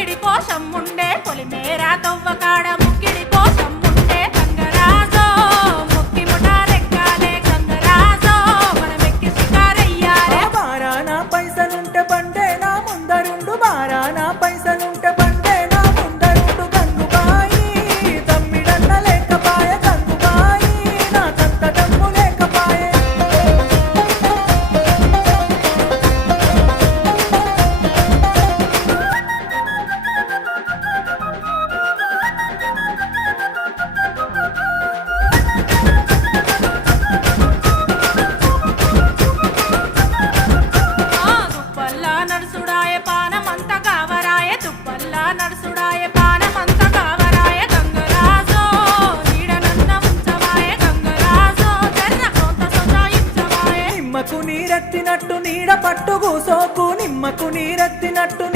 ముగ్గిడి కోసం ఉండే పొలిమేరా తవ్వకాడ ముగ్గిడి కోసం ఉండే గంగరాజో ముక్కి ముఠారెక్కాలే గంగరాజో ఎక్కి శికారయ్యాలే. బారానా పైసలుంటే బండే నా ముందరుండు బారానా పై నడుసుడాయ పానమంత కావరాయ తుప్పల్లా నడుసుడాయ పానమంత కావరాయ గంగరాజో నీడనంత ఉంచవాయ గంగరాజో తెర్ర కోత సజాయించవాయ. నిమ్మకు నీరెత్తినట్టు నీడ పట్టు కూసోకు నిమ్మకు నీరెత్తినట్టు